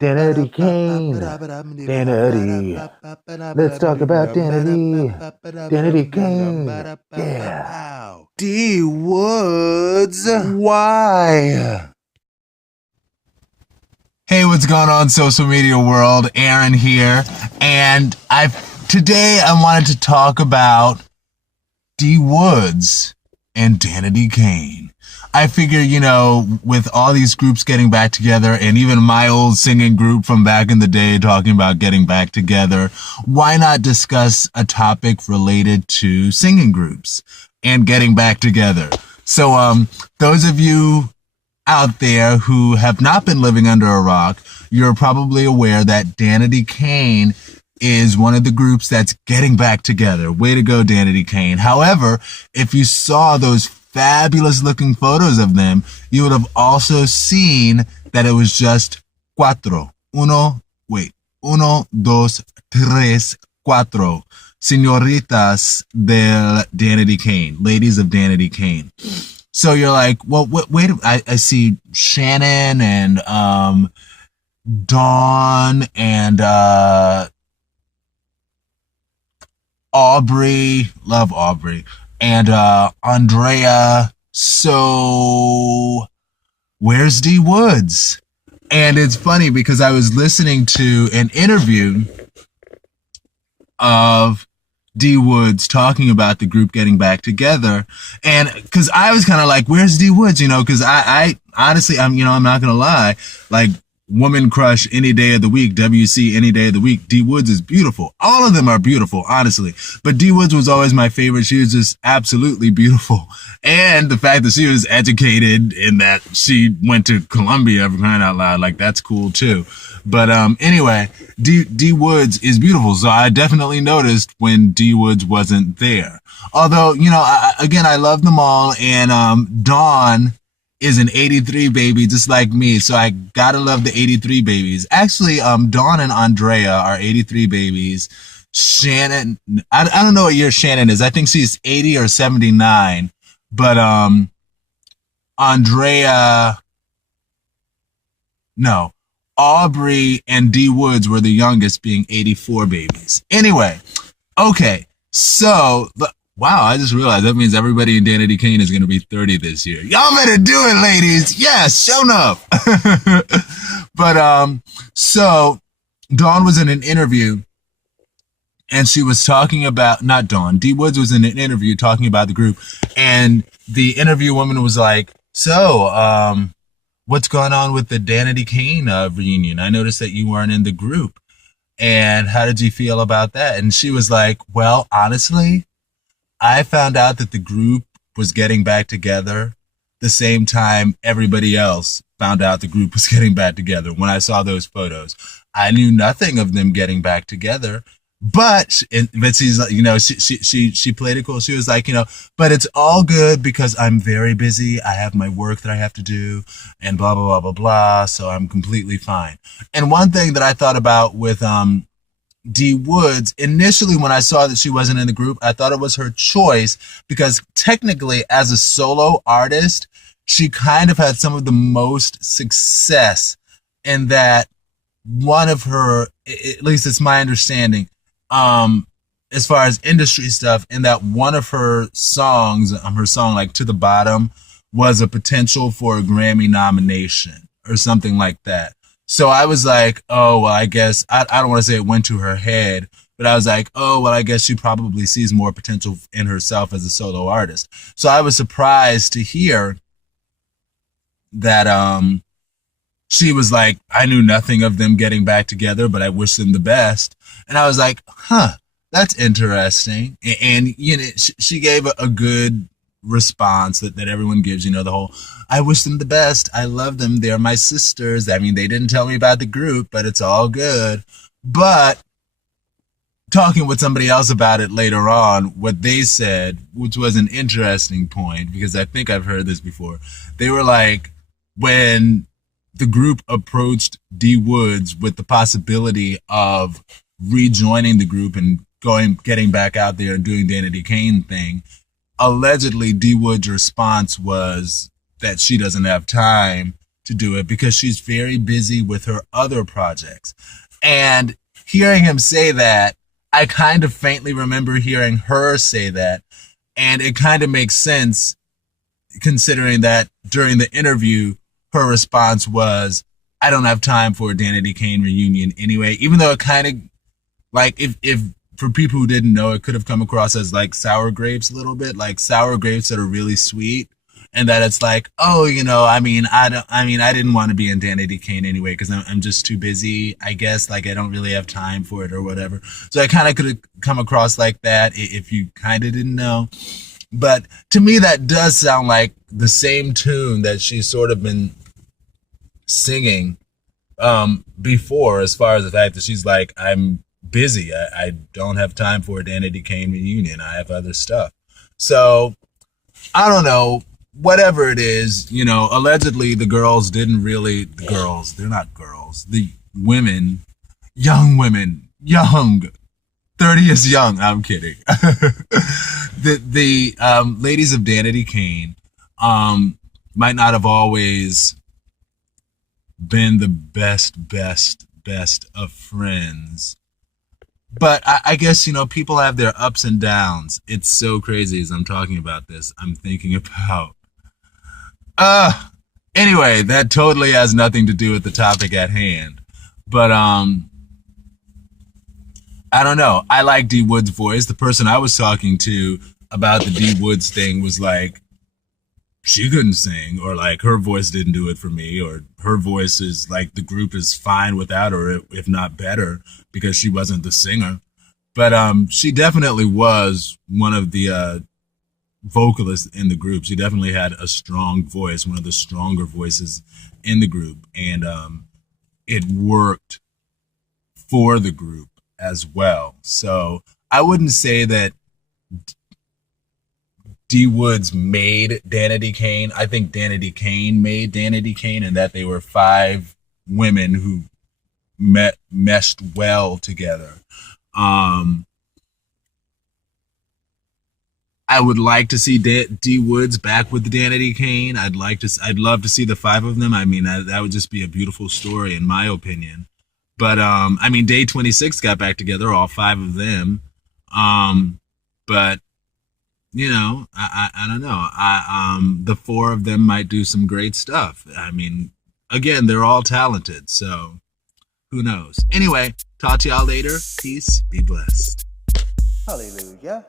Danity Kane. Danity. Let's talk about Danity. Danity Kane. Yeah. D Woods. Why? Hey, what's going on, social media world? Aaron here, and today I wanted to talk about D Woods and Danity Kane. I figure, with all these groups getting back together, and even my old singing group from back in the day talking about getting back together, why not discuss a topic related to singing groups and getting back together? So, those of you out there who have not been living under a rock, you're probably aware that Danity Kane is one of the groups that's getting back together. Way to go, Danity Kane. However, if you saw those fabulous looking photos of them, you would have also seen that it was just cuatro. Uno, dos, tres, cuatro. Señoritas del Danity Kane. Ladies of Danity Kane. So you're like, well, wait, I see Shannon and Dawn and Aubrey, love Aubrey, and Andrea. So where's D Woods? And it's funny because I was listening to an interview of D Woods talking about the group getting back together, and because I was kind of like, where's D Woods? Because I honestly, I'm not gonna lie, like, woman crush any day of the week, WC any day of the week. D Woods is beautiful. All of them are beautiful, honestly. But D Woods was always my favorite. She was just absolutely beautiful. And the fact that she was educated and that she went to Columbia, for crying out loud, like, that's cool too. But anyway, D Woods is beautiful. So I definitely noticed when D Woods wasn't there. Although, I love them all. And Dawn is an 83 baby, just like me. So I gotta love the 83 babies. Actually, Dawn and Andrea are 83 babies. Shannon, I don't know what year Shannon is. I think she's 80 or 79. But Aubrey and D Woods were the youngest, being 84 babies. Anyway, okay, so wow, I just realized that means everybody in Danity Kane is going to be 30 this year. Y'all better do it, ladies. Yes, show enough. But so Dawn was in an interview, and she was talking about, not Dawn, D Woods was in an interview talking about the group, and the interview woman was like, so what's going on with the Danity Kane reunion? I noticed that you weren't in the group, and how did you feel about that? And she was like, well, honestly, I found out that the group was getting back together the same time everybody else found out the group was getting back together. When I saw those photos, I knew nothing of them getting back together. But she's like, she played it cool. She was like, but it's all good because I'm very busy. I have my work that I have to do and blah, blah, blah, blah, blah. So I'm completely fine. And one thing that I thought about with D Woods, initially when I saw that she wasn't in the group, I thought it was her choice because technically as a solo artist, she kind of had some of the most success in that one of her, at least it's my understanding, as far as industry stuff, in that one of her songs, her song like To the Bottom, was a potential for a Grammy nomination or something like that. So I was like, oh, well, I guess, I don't want to say it went to her head, but I was like, oh, well, I guess she probably sees more potential in herself as a solo artist. So I was surprised to hear that she was like, I knew nothing of them getting back together, but I wish them the best. And I was like, that's interesting. And she gave a good response that everyone gives, the whole, I wish them the best. I love them. They're my sisters. I mean, they didn't tell me about the group, but it's all good. But talking with somebody else about it later on, what they said, which was an interesting point, because I think I've heard this before. They were like, when the group approached D Woods with the possibility of rejoining the group and getting back out there and doing Danity Kane thing, allegedly D Woods' response was that she doesn't have time to do it because she's very busy with her other projects. And hearing him say that, I kind of faintly remember hearing her say that. And it kind of makes sense considering that during the interview, her response was, I don't have time for a Danity Kane reunion anyway, even though it kind of like if for people who didn't know, it could have come across as like sour grapes a little bit, like sour grapes that are really sweet, and that it's like, oh, I didn't want to be in Danity Kane anyway because I'm just too busy. I guess like I don't really have time for it or whatever. So I kind of could have come across like that if you kind of didn't know. But to me, that does sound like the same tune that she's sort of been singing before, as far as the fact that she's like, I'm busy. I don't have time for a Danity Kane reunion. I have other stuff. So I don't know. Whatever it is, allegedly the girls didn't really, the girls, they're not girls, the women, young, 30 is young. I'm kidding. the ladies of Danity Kane might not have always been the best of friends. But I guess, people have their ups and downs. It's so crazy as I'm talking about this. I'm thinking about. Anyway, that totally has nothing to do with the topic at hand. But, I don't know. I like D Wood's voice. The person I was talking to about the D Woods thing was like, she couldn't sing, or like her voice didn't do it for me, or her voice is like the group is fine without her, if not better, because she wasn't the singer. But she definitely was one of the vocalists in the group. She definitely had a strong voice, one of the stronger voices in the group, and it worked for the group as well. So I wouldn't say that D Woods made Danity Kane. I think Danity Kane made Danity Kane, and that they were 5 women who meshed well together. I would like to see D Woods back with Danity Kane. I'd love to see the 5 of them. I mean, that would just be a beautiful story, in my opinion. But Day 26 got back together, all 5 of them. But I don't know. The 4 of them might do some great stuff. I mean, again, they're all talented, so who knows? Anyway, talk to y'all later. Peace. Be blessed. Hallelujah.